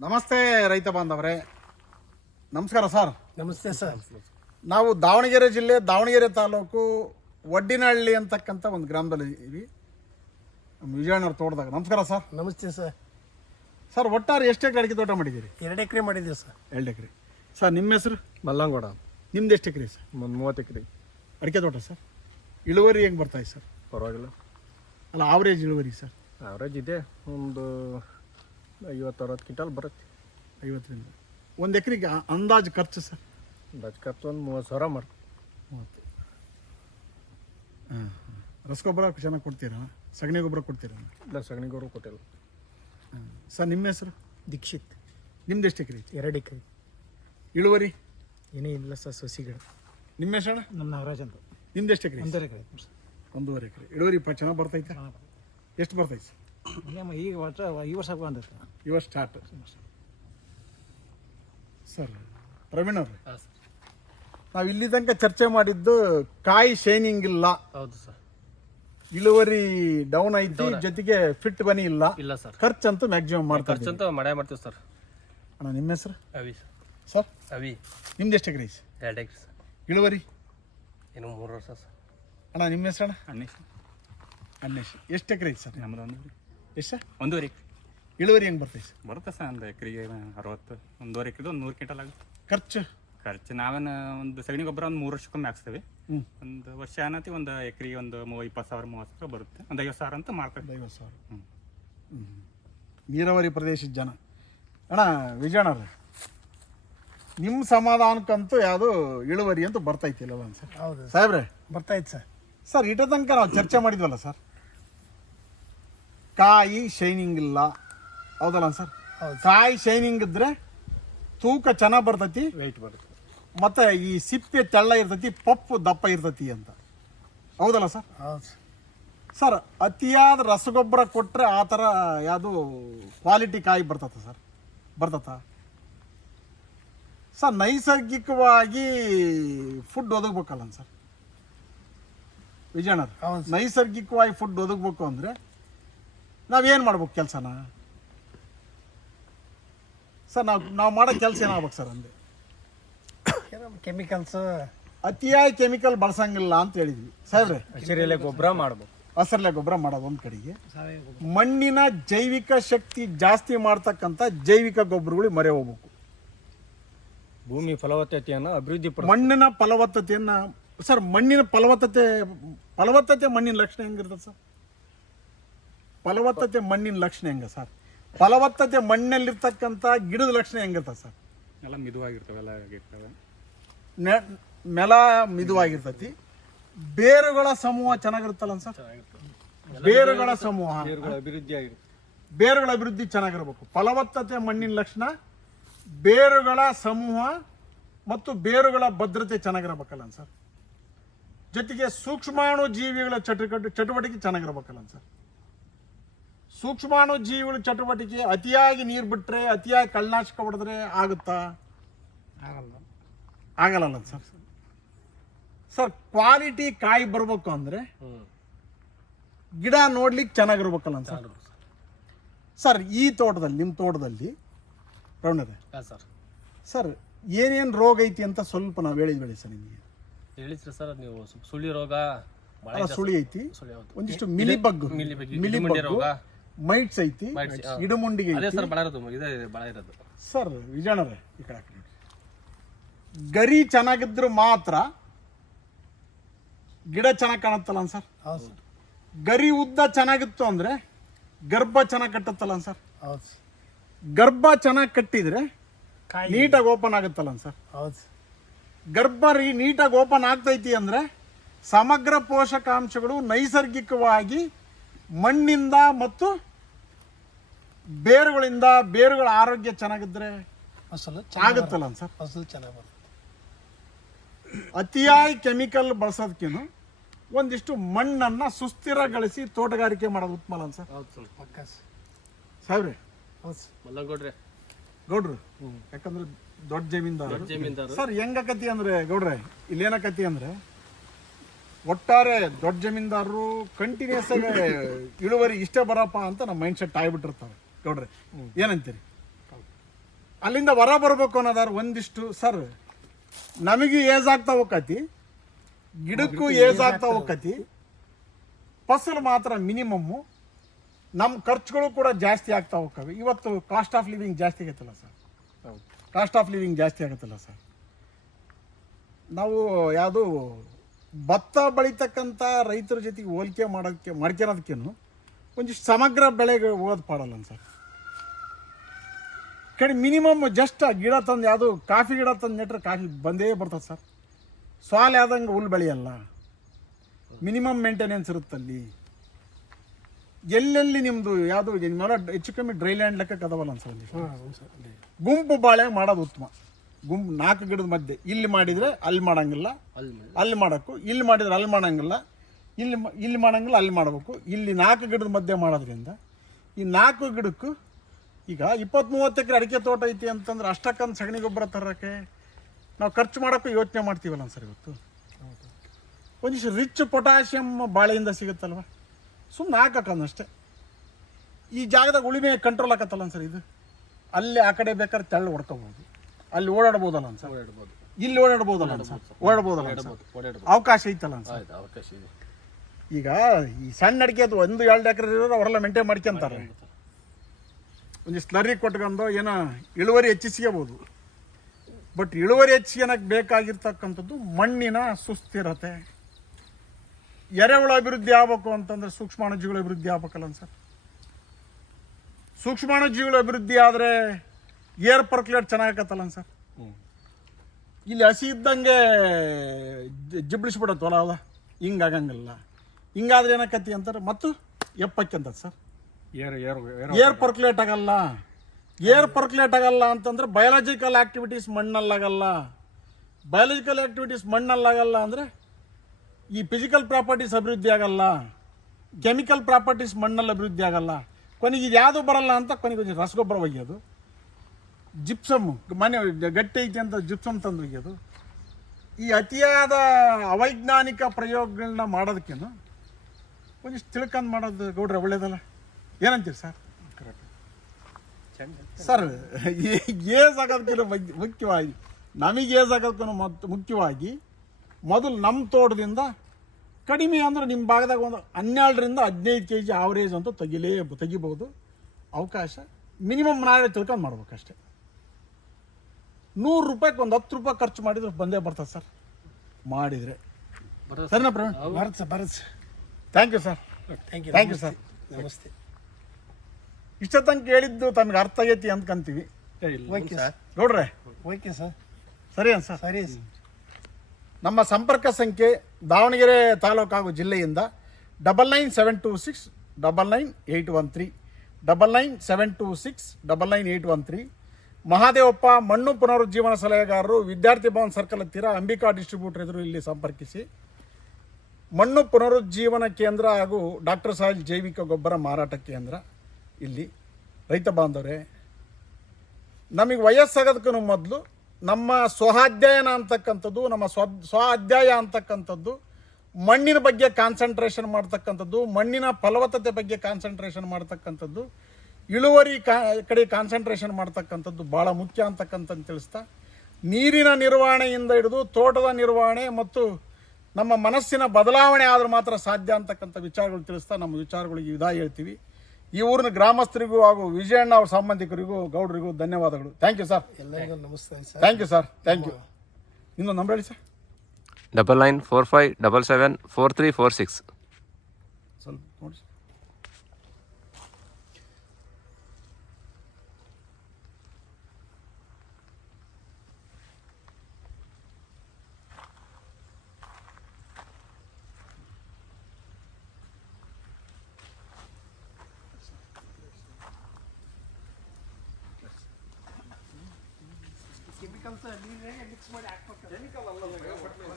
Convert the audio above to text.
ನಮಸ್ತೆ ರೈತ ಬಾಂಧವರೇ. ನಮಸ್ಕಾರ ಸರ್. ನಮಸ್ತೆ ಸರ್. ನಾವು ದಾವಣಗೆರೆ ಜಿಲ್ಲೆ ದಾವಣಗೆರೆ ತಾಲೂಕು ಒಡ್ಡಿನಹಳ್ಳಿ ಅಂತಕ್ಕಂಥ ಒಂದು ಗ್ರಾಮದಲ್ಲಿ ಇದ್ದೀವಿ. ನಮ್ಮ ವಿಜಯಣ್ಣವ್ರ ತೋಟದಾಗ. ನಮಸ್ಕಾರ ಸರ್. ನಮಸ್ತೆ ಸರ್. ಸರ್ ಒಟ್ಟಾರೆ ಎಷ್ಟು ಎಕರೆ ಅಡಿಕೆ ತೋಟ ಮಾಡಿದ್ದೀರಿ? ಎರಡು ಎಕರೆ ಮಾಡಿದ್ದೀವಿ ಸರ್. ಎರಡು ಎಕರೆ. ಸರ್ ನಿಮ್ಮ ಹೆಸರು? ಮಲ್ಲಂಗೌಡ. ನಿಮ್ದು ಎಷ್ಟು ಎಕರೆ ಸರ್? ಒಂದು ಮೂವತ್ತು ಎಕರೆ. ಅಡಿಕೆ ತೋಟ ಸರ್. ಇಳುವರಿ ಹೆಂಗೆ ಬರ್ತಾಯಿದೆ ಸರ್? ಪರವಾಗಿಲ್ಲ. ಅಲ್ಲ ಆವ್ರೇಜ್ ಇಳುವರಿ ಸರ್. ಆವ್ರೇಜ್ ಇದೆ. ಒಂದು ಐವತ್ತು ಅರವತ್ತು ಕ್ವಿಂಟಲ್ ಬರುತ್ತೆ ಐವತ್ತರಿಂದ. ಒಂದು ಎಕರೆಗೆ ಅಂದಾಜು ಖರ್ಚು ಸರ್? ಅಂದಾಜು ಖರ್ಚು ಒಂದು ಮೂವತ್ತು ಸಾವಿರ ಮಾಡ್ತೀವಿ ಮೂವತ್ತು. ಹಾಂ ರಸಗೊಬ್ಬರ ಚೆನ್ನಾಗಿ ಕೊಡ್ತೀರಾ? ಸಗಣಿ ಗೊಬ್ಬರ ಕೊಡ್ತೀರಾ? ಇಲ್ಲ ಸಗಣಿ ಗೊಬ್ಬರ ಕೊಟ್ಟಿಲ್ಲ. ಹಾಂ ಸರ್ ನಿಮ್ಮ ಹೆಸರು? ದೀಕ್ಷಿತ್. ನಿಮ್ದು ಎಷ್ಟು ಎಕರೆ ಎರಡು ಎಕರೆ ಇಳುವರಿ? ಏನೇ ಇಲ್ಲ ಸರ್ ಸಸಿಗಳು. ನಿಮ್ಮ ಹೆಸರು ನಮ್ಮ ನಾಗರಾಜ್ ಅಂತ. ನಿಮ್ದು ಎಷ್ಟು ಎಕರೆ ಒಂದೂವರೆ ಎಕರೆ ಸರ್. ಒಂದೂವರೆ ಎಕರೆ. ಇಳುವರಿ ಪ ಚೆನ್ನಾಗಿ ಬರ್ತೈತೆ? ಎಷ್ಟು ಬರ್ತೈತೆ ಈಗ ಈಗ ವರ್ಷ ಈ ವರ್ಷ ಬಂದೈತೆ ಇವಾಗ ಸ್ಟಾರ್ಟ್ ಸರ್ ಪ್ರವೀಣ್ ಅವ್ರೆ. ನಾವು ಇಲ್ಲಿ ತನಕ ಚರ್ಚೆ ಮಾಡಿದ್ದು ಕಾಯಿ ಶೈನಿಂಗ್ ಇಲ್ಲ. ಹೌದು ಸರ್. ಇಳುವರಿ ಡೌನ್ ಐತಿ ಜೊತೆಗೆ ಫಿಟ್ ಬನಿ ಇಲ್ಲ. ಇಲ್ಲ ಸರ್. ಖರ್ಚಂತೂ ಮ್ಯಾಕ್ಸಿಮಮ್ ಮಾಡ್ತಾರೆ. ಖರ್ಚಂತೂ ಮಾಡೇ ಮಾಡ್ತೀವಿ ಸರ್. ಅಣ್ಣ ನಿಮ್ಮ ಹೆಸರು? ಅವಿ ಸರ್. ಸರ್? ಅವಿ ನಿಮ್ದು ಎಷ್ಟು ಎಕರೆ ಎರಡು ಎಕರೆ ಸರ್. ಇಳುವರಿ? ಏನು ಮೂರು ವರ್ಷ ಸರ್. ಅಣ್ಣ ನಿಮ್ಮ ಹೆಸರು ಅಣ್ಣ? ಅಣ್ಣೇಶ್ ಅನ್ನೇಶ್ ಎಷ್ಟು ಎಕರೆ ಐತಿ ಸರ್? ನಮ್ದು ಒಂದು ಎಷ್ಟು ಸರ್? ಒಂದೂವರೆ ಇಳುವರಿ ಹೆಂಗೆ ಬರ್ತೈತೆ ಸರ್? ಬರುತ್ತೆ ಸರ್ ಒಂದು ಎಕರೆಗೆ ಅರವತ್ತು ಒಂದೂವರೆ ಎಕರೆದು ಒಂದು ನೂರು ಕ್ವಿಂಟಲ್ ಆಗುತ್ತೆ. ಖರ್ಚು? ಖರ್ಚು ನಾವೇನು ಒಂದು ಸಗಣಿ ಗೊಬ್ಬರ ಒಂದು ಮೂರು ವರ್ಷಕ್ಕೊಮ್ಮೆ ಹಾಕ್ಸ್ತೇವೆ. ಹ್ಞೂ ಒಂದು ವರ್ಷ ಏನತಿ ಒಂದು ಎಕರೆಗೆ ಒಂದು ಮೂವ ಇಪ್ಪತ್ತು ಸಾವಿರ ಮೂವತ್ತು ಸಾವಿರ ಬರುತ್ತೆ. ಒಂದು ಐವತ್ತು ಸಾವಿರ ಅಂತ ಮಾಡ್ತೇವೆ ಐವತ್ತು ಸಾವಿರ. ಹ್ಞೂ. ನೀರಾವರಿ ಪ್ರದೇಶದ ಜನ. ಅಣ್ಣ ವಿಜಯಣ್ಣ ನಿಮ್ಮ ಸಮಾಧಾನಕ್ಕಂತೂ ಯಾವುದು ಇಳುವರಿ ಅಂತೂ ಬರ್ತೈತಿಲ್ಲವ ಸರ್? ಹೌದು. ಸಾಹೇಬ್ರೆ ಬರ್ತಾಯ್ತು ಸರ್. ಸರ್ ಇಟ್ಟ ತನಕ ನಾವು ಚರ್ಚೆ ಮಾಡಿದ್ವಲ್ಲ ಸರ್? ಕಾಯಿ ಶೈನಿಂಗ್ ಇಲ್ಲ. ಹೌದಲ್ಲ ಸರ್ ಹೌದು. ಕಾಯಿ ಶೈನಿಂಗ್ ಇದ್ರೆ ತೂಕ ಚೆನ್ನಾಗಿ ಬರ್ತೈತಿ. ವೆಯ್ಟ್ ಬರುತ್ತೆ. ಮತ್ತೆ ಈ ಸಿಪ್ಪೆ ತೆಳ್ಳ ಇರ್ತೈತಿ ಪಪ್ಪು ದಪ್ಪ ಇರ್ತೈತಿ ಅಂತ. ಹೌದಲ್ಲ ಸರ್ ಹೌದು ಸರ್ ಅತಿಯಾದ ರಸಗೊಬ್ಬರ ಕೊಟ್ಟರೆ ಆ ಥರ ಯಾವುದು ಕ್ವಾಲಿಟಿ ಕಾಯಿ ಬರ್ತತ ಸರ್ ಬರ್ತತ ಸರ್ ನೈಸರ್ಗಿಕವಾಗಿ ಫುಡ್ ಒದಗಬೇಕಲ್ಲ ಸರ್ ವಿಜಯಣ್ಣ ಹೌದು ನೈಸರ್ಗಿಕವಾಗಿ ಫುಡ್ ಒದಗಬೇಕು ಅಂದರೆ ನಾವೇನು ಮಾಡ್ಬೇಕು ಕೆಲಸನ? ಸರ್ ನಾವು ನಾವು ಮಾಡೋ ಕೆಲಸ ಏನಾಗ್ಬೇಕು ಸರ್ ಅಂದೆ? ಕೆಮಿಕಲ್ಸ್ ಅತಿಯಾಗಿ ಕೆಮಿಕಲ್ ಬಳಸಂಗಿಲ್ಲ ಅಂತ ಹೇಳಿದ್ವಿ. ಸರ್ ಹಸಿರೆಲೆ ಗೊಬ್ಬರ ಮಾಡ್ಬೇಕು. ಹಸರ್ಲೆ ಗೊಬ್ಬರ ಮಾಡೋದು ಒಂದು ಕಡೆಗೆ. ಮಣ್ಣಿನ ಜೈವಿಕ ಶಕ್ತಿ ಜಾಸ್ತಿ ಮಾಡ್ತಕ್ಕಂಥ ಜೈವಿಕ ಗೊಬ್ಬರಗಳು ಮರೆ ಹೋಗ್ಬೇಕು. ಭೂಮಿ ಫಲವತ್ತತೆಯನ್ನು ಅಭಿವೃದ್ಧಿ ಮಣ್ಣಿನ ಫಲವತ್ತತೆಯನ್ನು ಸರ್ ಮಣ್ಣಿನ ಫಲವತ್ತತೆ ಫಲವತ್ತತೆ ಮಣ್ಣಿನ ಲಕ್ಷಣ ಹೆಂಗಿರ್ತದೆ ಸರ್? ಫಲವತ್ತತೆ ಮಣ್ಣಿನ ಲಕ್ಷಣ ಹೆಂಗ ಸರ್? ಫಲವತ್ತತೆ ಮಣ್ಣಲ್ಲಿರ್ತಕ್ಕಂಥ ಗಿಡದ ಲಕ್ಷಣ ಹೆಂಗಿರ್ತದೆ ಸರ್? ಎಲ್ಲ ಮಿದುವಾಗಿರ್ತವೆ ಎಲ್ಲ ಆಗಿರ್ತವೆ. ನೆ ನೆಲ ಮಿದುವಾಗಿರ್ತತಿ. ಬೇರುಗಳ ಸಮೂಹ ಚೆನ್ನಾಗಿರುತ್ತಲ್ಲ ಸರ್? ಬೇರುಗಳ ಸಮೂಹ. ಅಭಿವೃದ್ಧಿ ಆಗಿರುತ್ತೆ. ಬೇರುಗಳ ಅಭಿವೃದ್ಧಿ ಚೆನ್ನಾಗಿರ್ಬೇಕು. ಫಲವತ್ತತೆ ಮಣ್ಣಿನ ಲಕ್ಷಣ ಬೇರುಗಳ ಸಮೂಹ ಮತ್ತು ಬೇರುಗಳ ಭದ್ರತೆ ಚೆನ್ನಾಗಿರ್ಬೇಕಲ್ಲ ಸರ್? ಜೊತೆಗೆ ಸೂಕ್ಷ್ಮಾಣು ಜೀವಿಗಳ ಚಟುವಟಿಕೆ ಚಟುವಟಿಕೆ ಚೆನ್ನಾಗಿರ್ಬೇಕಲ್ಲ ಸರ್? ಸೂಕ್ಷ್ಮಾಣು ಜೀವಿಗಳ ಚಟುವಟಿಕೆ ಅತಿಯಾಗಿ ನೀರು ಬಿಟ್ರೆ ಅತಿಯಾಗಿ ಕಳ್ನಾಶಕ ಹೊಡೆದ್ರೆ ಆಗುತ್ತಾ? ಆಗಲ್ಲ. ಆಗಲ್ಲ ಸರ್. ಸರ್ ಕ್ವಾಲಿಟಿ ಕಾಯಿ ಬರ್ಬೇಕು ಅಂದ್ರೆ ಗಿಡ ನೋಡ್ಲಿಕ್ಕೆ ಚೆನ್ನಾಗಿರ್ಬೇಕಲ್ಲ ಸರ್? ಸರ್. ಈ ತೋಟದಲ್ಲಿ ನಿಮ್ಮ ತೋಟದಲ್ಲಿ ಪ್ರವೀಣರೇ ಸರ್. ಸರ್ ಏನೇನು ರೋಗ ಐತಿ ಅಂತ ಸ್ವಲ್ಪ ನಾವು ಹೇಳಿದ್ವಿ ಸರ್ ನಿಮಗೆ. ಹೇಳಿದ್ರಿ ಸರ್ ನೀವು ಸುಳಿ ರೋಗ ಸುಳಿ ಐತಿ. ಒಂದಿಷ್ಟು ಮಿಲಿಬಗ್. ಬಗ್ಗು ಮಿಲಿ ರೋಗ. ಮೈಟ್ಸ್ ಐತಿ. ಇಡಮುಂಡಿಗೆ ಅದೇ ಸರ್ ಇರೋದು ಇದೇ ಇರೋದು. ಸರ್ ವಿಜಯಣ್ಣರೇ ಈ ಕಡೆ ಹಾಕಿ ನೋಡಿ. ಗರಿ ಚೆನ್ನಾಗಿದ್ರು ಮಾತ್ರ ಗಿಡ ಚೆನ್ನಾಗಿ ಕಾಣುತ್ತಲ್ಲ ಸರ್ ಹೌದು ಗರಿ ಉದ್ದ ಚೆನ್ನಾಗಿತ್ತು ಅಂದ್ರೆ ಗರ್ಭ ಚೆನ್ನಾಗಿ ಕಟ್ಟುತ್ತಲ್ಲ ಸರ್ ಹೌದು ಗರ್ಭ ಚೆನ್ನಾಗಿ ಕಟ್ಟಿದ್ರೆ ಕಾಯಿ. ನೀಟಾಗಿ ಓಪನ್ ಆಗುತ್ತಲ್ಲ ಸರ್ ಹೌದು ಗರ್ಭ ರೀ ನೀಟಾಗಿ ಓಪನ್ ಆಗ್ತೈತಿ ಅಂದ್ರೆ ಸಮಗ್ರ ಪೋಷಕಾಂಶಗಳು ನೈಸರ್ಗಿಕವಾಗಿ ಮಣ್ಣಿಂದ ಮತ್ತು ಬೇರುಗಳಿಂದ ಬೇರುಗಳ ಆರೋಗ್ಯ ಚೆನ್ನಾಗಿದ್ರೆ ಫಸಲು ಆಗುತ್ತಲ್ಲ ಸರ್? ಫಸಲು ಚೆನ್ನಾಗಿ ಬರುತ್ತೆ. ಅತಿಯಾಗಿ ಕೆಮಿಕಲ್ ಬಳಸೋದಕ್ಕೇನು ಒಂದಿಷ್ಟು ಮಣ್ಣನ್ನ ಸುಸ್ಥಿರಗೊಳಿಸಿ ತೋಟಗಾರಿಕೆ ಮಾಡೋದು ಉತ್ತಮ ಸರ್? ಹೌದು ಸರ್. ಪಕ್ಕ ಸಾವ್ರೆ ಹೌದು ಮಲ್ಲಂಗೌಡ್ರೆ ಗೌಡ್ರು. ಯಾಕಂದ್ರೆ ದೊಡ್ಡ ಜಮೀನ್ದಾರ. ಸರ್ ಹೆಂಗಕತಿ ಅಂದ್ರೆ ಗೌಡ್ರೆ ಇಲ್ಲೇನಕತಿ ಅಂದ್ರೆ ಒಟ್ಟಾರೆ ದೊಡ್ಡ ಜಮೀನ್ದಾರರು ಕಂಟಿನ್ಯೂಸ್ ಆಗಿ ಇಳುವರಿ ಇಷ್ಟೇ ಬರಪ್ಪ ಅಂತ ನಮ್ಮ ಮೈಂಡ್ ಸೆಟ್ ಆಗ್ಬಿಟ್ಟಿರ್ತಾವೆ ಗೌಡ್ರೆ ಏನಂತೀರಿ? ಅಲ್ಲಿಂದ ಹೊರ ಬರಬೇಕು ಅನ್ನೋದಾರ ಒಂದಿಷ್ಟು ಸರ್ ನಮಗೆ ಏಜ್ ಆಗ್ತಾ ಹೋಗತಿ ಗಿಡಕ್ಕೂ ಏಜ್ ಆಗ್ತಾ ಹೋಗತಿ ಫಸಲು ಮಾತ್ರ ಮಿನಿಮಮ್ಮು ನಮ್ಮ ಖರ್ಚುಗಳು ಕೂಡ ಜಾಸ್ತಿ ಆಗ್ತಾ ಹೋಗ್ತವೆ ಇವತ್ತು ಕಾಸ್ಟ್ ಆಫ್ ಲಿವಿಂಗ್ ಜಾಸ್ತಿ ಆಗತ್ತಲ್ಲ ಸರ್. ಕಾಸ್ಟ್ ಆಫ್ ಲಿವಿಂಗ್ ಜಾಸ್ತಿ ಆಗತ್ತಲ್ಲ ಸರ್. ನಾವು ಯಾವುದು ಭತ್ತ ಬೆಳೀತಕ್ಕಂಥ ರೈತರ ಜೊತೆಗೆ ಹೋಲಿಕೆ ಮಾಡೋಕ್ಕೆ ಮಾಡ್ಕೊಳೋದಕ್ಕೇನು ಒಂದಿಷ್ಟು ಸಮಗ್ರ ಬೆಳೆಗೆ ಹೋಗೋದು ಪಾಡಲ್ಲ ಸರ್. ಕಡೆ ಮಿನಿಮಮ್ ಜಸ್ಟ್ ಗಿಡ ತಂದು ಯಾವುದು ಕಾಫಿ ಗಿಡ ತಂದು ನೆಟ್ರೆ ಕಾಫಿ ಬಂದೇ ಬರ್ತದೆ ಸರ್. ಸಾಲ್ ಆದಂಗೆ ಹುಲ್ ಬೆಳೆಯಲ್ಲ. ಮಿನಿಮಮ್ ಮೇಂಟೆನೆನ್ಸ್ ಇರುತ್ತಲ್ಲಿ. ಎಲ್ಲೆಲ್ಲಿ ನಿಮ್ಮದು ಯಾವುದು ನಿಮ್ಮೆಲ್ಲ ಹೆಚ್ಚು ಕಮ್ಮಿ ಡ್ರೈ ಲ್ಯಾಂಡ್ ಲೆಕ್ಕ ಅದಾವಲ್ಲ ಅದೇ. ಗುಂಪು ಬಾಳೆ ಮಾಡೋದು ಉತ್ತಮ. ಗುಂಪು ನಾಲ್ಕು ಗಿಡದ ಮಧ್ಯೆ. ಇಲ್ಲಿ ಮಾಡಿದರೆ ಅಲ್ಲಿ ಮಾಡೋಂಗಿಲ್ಲ. ಅಲ್ಲಿ ಮಾಡಿ. ಅಲ್ಲಿ ಮಾಡೋಕ್ಕೂ. ಇಲ್ಲಿ ಮಾಡಿದ್ರೆ ಅಲ್ಲಿ ಮಾಡೋಂಗಿಲ್ಲ. ಇಲ್ಲಿ ಮ- ಇಲ್ಲಿ ಮಾಡೋಂಗಿಲ್ಲ ಅಲ್ಲಿ ಮಾಡಬೇಕು. ಇಲ್ಲಿ ನಾಲ್ಕು ಗಿಡದ ಮಧ್ಯೆ ಮಾಡೋದ್ರಿಂದ ಈ ನಾಲ್ಕು ಗಿಡಕ್ಕೂ ಈಗ ಇಪ್ಪತ್ತ್ ಮೂವತ್ತು ಎಕರೆ ಅಡಿಕೆ ತೋಟ ಐತಿ ಅಂತಂದ್ರೆ ಅಷ್ಟಕ್ಕಂದು ಸಗಣಿ ಗೊಬ್ಬರ ತರೋಕ್ಕೆ ನಾವು ಖರ್ಚು ಮಾಡೋಕ್ಕೂ ಯೋಚನೆ ಮಾಡ್ತೀವಲ್ಲ ಸರ್ ಇವತ್ತು? ಒಂದಿಷ್ಟು ರಿಚ್ ಪೊಟ್ಯಾಷಿಯಮ್ ಬಾಳೆಯಿಂದ ಸಿಗುತ್ತಲ್ವ? ಸುಮ್ಮನೆ ಹಾಕಕ್ಕಂದಷ್ಟೇ ಈ ಜಾಗದಾಗ ಉಳಿಮೆ ಕಂಟ್ರೋಲ್ ಆಕತ್ತಲ್ಲ ಸರ್ ಇದು? ಅಲ್ಲಿ ಆ ಕಡೆ ಬೇಕಾದ್ರೆ ತೆಳ್ಳು ಹೊಡ್ಕೋಬೋದು. ಅಲ್ಲಿ ಓಡಾಡ್ಬೋದಲ್ಲ ಸರ್ ಇಲ್ಲಿ ಓಡಾಡ್ಬೋದಲ್ಲ ಸರ್. ಓಡಾಡ್ಬೋದಲ್ಲ ಅವಕಾಶ ಐತಲ್ಲ ಸರ್ ಆಯ್ತು ಅವಕಾಶ ಇದೆ. ಈಗ ಈ ಸಣ್ಣ ಅಡಿಕೆ ಅದು ಒಂದು ಎರಡು ಎಕರೆ ಇರೋರು ಅವರೆಲ್ಲ ಮೇಂಟೈನ್ ಮಾಡ್ಕೊಂತಾರೆ. ಒಂದು ಸ್ಲರಿ ಕೊಟ್ಕೊಂಡು ಏನೋ ಇಳುವರಿ ಹೆಚ್ಚಿಸ್ಕೋಬೋದು. ಬಟ್ ಇಳುವರಿ ಹೆಚ್ಚಿಗೆನಕ್ಕೆ ಬೇಕಾಗಿರ್ತಕ್ಕಂಥದ್ದು ಮಣ್ಣಿನ ಸುಸ್ಥಿರತೆ. ಎರೆಹುಳ ಅಭಿವೃದ್ಧಿ ಆಗ್ಬೇಕು ಅಂತಂದ್ರೆ ಸೂಕ್ಷ್ಮಾಣುಜೀವಿಗಳ ಅಭಿವೃದ್ಧಿ ಆಗ್ಬೇಕಲ್ಲ ಸರ್. ಸೂಕ್ಷ್ಮಾಣುಜೀವಿಗಳ ಅಭಿವೃದ್ಧಿ ಆದರೆ ಏರ್ ಪರ್ಕ್ಯುಲೇಟ್ ಚೆನ್ನಾಗತ್ತಲ್ಲ ಸರ್. ಇಲ್ಲಿ ಹಸಿ ಇದ್ದಂಗೆ ಜಿಬ್ಳಿಸ್ಬಿಡತ್ತಲ್ಲ ಅದ ಹಿಂಗಾಗಂಗಿಲ್ಲ. ಹಿಂಗಾದ್ರೆ ಏನಕ್ಕತ್ತಿ ಅಂತಾರೆ ಮತ್ತು ಅಂತ ಸರ್. ಏರ್ ಪರ್ಕ್ಯುಲೇಟ್ ಆಗಲ್ಲ. ಏರ್ ಪರ್ಕ್ಯುಲೇಟ್ ಆಗಲ್ಲ ಅಂತಂದ್ರೆ ಬಯಾಲಜಿಕಲ್ ಆಕ್ಟಿವಿಟೀಸ್ ಮಣ್ಣಲ್ಲಾಗಲ್ಲ. ಬಯಾಲಜಿಕಲ್ ಆಕ್ಟಿವಿಟೀಸ್ ಮಣ್ಣಲ್ಲಾಗಲ್ಲ ಅಂದರೆ ಈ ಫಿಸಿಕಲ್ ಪ್ರಾಪರ್ಟೀಸ್ ಅಭಿವೃದ್ಧಿ ಆಗಲ್ಲ. ಕೆಮಿಕಲ್ ಪ್ರಾಪರ್ಟೀಸ್ ಮಣ್ಣಲ್ಲಿ ಅಭಿವೃದ್ಧಿ ಆಗಲ್ಲ. ಕೊನೆಗೆ ಇದು ಯಾವುದು ಬರಲ್ಲ ಅಂತ ಕೊನೆಗೆ ರಸಗೊಬ್ಬರ ಒಯ್ಯೋದು ಜಿಪ್ಸಮ್ ಮನೆ ಗಟ್ಟಿ ಐತಿ ಅಂತ ಜಿಪ್ಸಮ್ ತಂದು ಒಯ್ಯೋದು ಈ ಅತಿಯಾದ ಅವೈಜ್ಞಾನಿಕ ಪ್ರಯೋಗಗಳನ್ನ ಮಾಡೋದಕ್ಕೇನು? ಒಂದಿಷ್ಟು ತಿಳ್ಕೊಂಡು ಮಾಡೋದು ಗೌಡ್ರೆ ಒಳ್ಳೇದಲ್ಲ. ಏನಂತೀರಿ ಸರ್? ಸರ್ ಏಜ್ ಆಗೋದಕ್ಕಿಂತ ಮುಖ್ಯವಾಗಿ ನಮಗೆ ಏಜ್ ಆಗೋದಕ್ಕೂ ಮತ್ತು ಮುಖ್ಯವಾಗಿ ಮೊದಲು ನಮ್ಮ ತೋಟದಿಂದ ಕಡಿಮೆ ಅಂದ್ರೆ ನಿಮ್ಮ ಭಾಗದಾಗ ಒಂದು ಹನ್ನೆರಡರಿಂದ ಹದಿನೈದು ಕೆ ಜಿ ಆವರೇಜ್ ಅಂತ ತೆಗಿಲೇ ತೆಗಿಬೋದು ಅವಕಾಶ ಮಿನಿಮಮ್ ನಾವೇ ತಿಳ್ಕೊಂಡು ಮಾಡ್ಬೇಕಷ್ಟೆ. ನೂರು ರೂಪಾಯಿಗೆ ಒಂದು ಹತ್ತು ರೂಪಾಯಿ ಖರ್ಚು ಮಾಡಿದ್ರೆ ಬಂದೇ ಬರ್ತದೆ ಸರ್. ಮಾಡಿದರೆ. ಸರ್ ಸರಿನಾ ಪ್ರವೀಣ್? ಬರುತ್ತೆ ಸರ್ ಬರುತ್ತೆ. Sir thank you sir thank you thank you sir ನಮಸ್ತೆ. ಇಷ್ಟ ತನಕ ಹೇಳಿದ್ದು ತಮಗೆ ಅರ್ಥ ಆಗೈತಿ ಅಂದ್ಕಂತೀವಿ ಓಕೆ ಸರ್. ನೋಡ್ರೆ? Okay sir. ಸರಿ ಅನ್ಸ ಸರ್ ಸರಿ ನಮ್ಮ ಸಂಪರ್ಕ ಸಂಖ್ಯೆ ದಾವಣಗೆರೆ ತಾಲೂಕು ಹಾಗೂ ಜಿಲ್ಲೆಯಿಂದ double nine seven two six double nine eight one three double nine seven two six double nine eight one three Mahadevappa ಮಣ್ಣು ಪುನರುಜ್ಜೀವನ ಸಲಹೆಗಾರರು ವಿದ್ಯಾರ್ಥಿ ಭವನ್ ಸರ್ಕಲ್ ಹತ್ತಿರ ಅಂಬಿಕಾ ಡಿಸ್ಟ್ರಿಬ್ಯೂಟರ್ ಎದುರು ಇಲ್ಲಿ ಸಂಪರ್ಕಿಸಿ. ಮಣ್ಣು ಪುನರುಜ್ಜೀವನ ಕೇಂದ್ರ ಹಾಗೂ ಡಾಕ್ಟರ್ ಸಾಹಿಲ್ ಜೈವಿಕ ಗೊಬ್ಬರ ಮಾರಾಟ ಕೇಂದ್ರ. ಇಲ್ಲಿ ರೈತ ಬಾಂಧವರೇ, ನಮಗೆ ವಯಸ್ಸಾಗೋದಕ್ಕೂ ಮೊದಲು ನಮ್ಮ ಸ್ವಅಧ್ಯಯನ ಅಂತಕ್ಕಂಥದ್ದು, ನಮ್ಮ ಸ್ವ ಸ್ವ ಅಧ್ಯಾಯ ಅಂತಕ್ಕಂಥದ್ದು, ಮಣ್ಣಿನ ಬಗ್ಗೆ ಕಾನ್ಸಂಟ್ರೇಷನ್ ಮಾಡ್ತಕ್ಕಂಥದ್ದು, ಮಣ್ಣಿನ ಫಲವತ್ತತೆ ಬಗ್ಗೆ ಕಾನ್ಸಂಟ್ರೇಷನ್ ಮಾಡ್ತಕ್ಕಂಥದ್ದು, ಇಳುವರಿ ಕಾ, ಕಡೆ ಕಾನ್ಸಂಟ್ರೇಷನ್ ಮಾಡ್ತಕ್ಕಂಥದ್ದು ಭಾಳ ಮುಖ್ಯ ಅಂತಕ್ಕಂಥದ್ದು ತಿಳಿಸ್ತಾ, ನೀರಿನ ನಿರ್ವಹಣೆಯಿಂದ ಹಿಡಿದು ತೋಟದ ನಿರ್ವಹಣೆ ಮತ್ತು ನಮ್ಮ ಮನಸ್ಸಿನ ಬದಲಾವಣೆ ಆದರೂ ಮಾತ್ರ ಸಾಧ್ಯ ಅಂತಕ್ಕಂಥ ವಿಚಾರಗಳು ತಿಳಿಸ್ತಾ, ನಮ್ಮ ವಿಚಾರಗಳಿಗೆ ವಿದಾಯ ಹೇಳ್ತೀವಿ. ಈ ಊರಿನ ಗ್ರಾಮಸ್ಥರಿಗೂ ಹಾಗೂ ವಿಜಯಣ್ಣ ಅವ್ರ ಸಂಬಂಧಿಕರಿಗೂ ಗೌಡರಿಗೂ ಧನ್ಯವಾದಗಳು. ಥ್ಯಾಂಕ್ ಯು ಸರ್ ಎಲ್ಲರಿಗೂ ನಮಸ್ತೆ sir. Thank you sir thank you ಇನ್ನೊಂದು ನಂಬರ್ ಹೇಳಿ sir double nine four five double seven four three four six ಸ್ವಲ್ಪ ನೋಡಿ ಕೆಲಸ ನೀರಿನಾಗೆ ಮಿಕ್ಸ್ ಮಾಡಿ ಹಾಕ್ಬೇಕು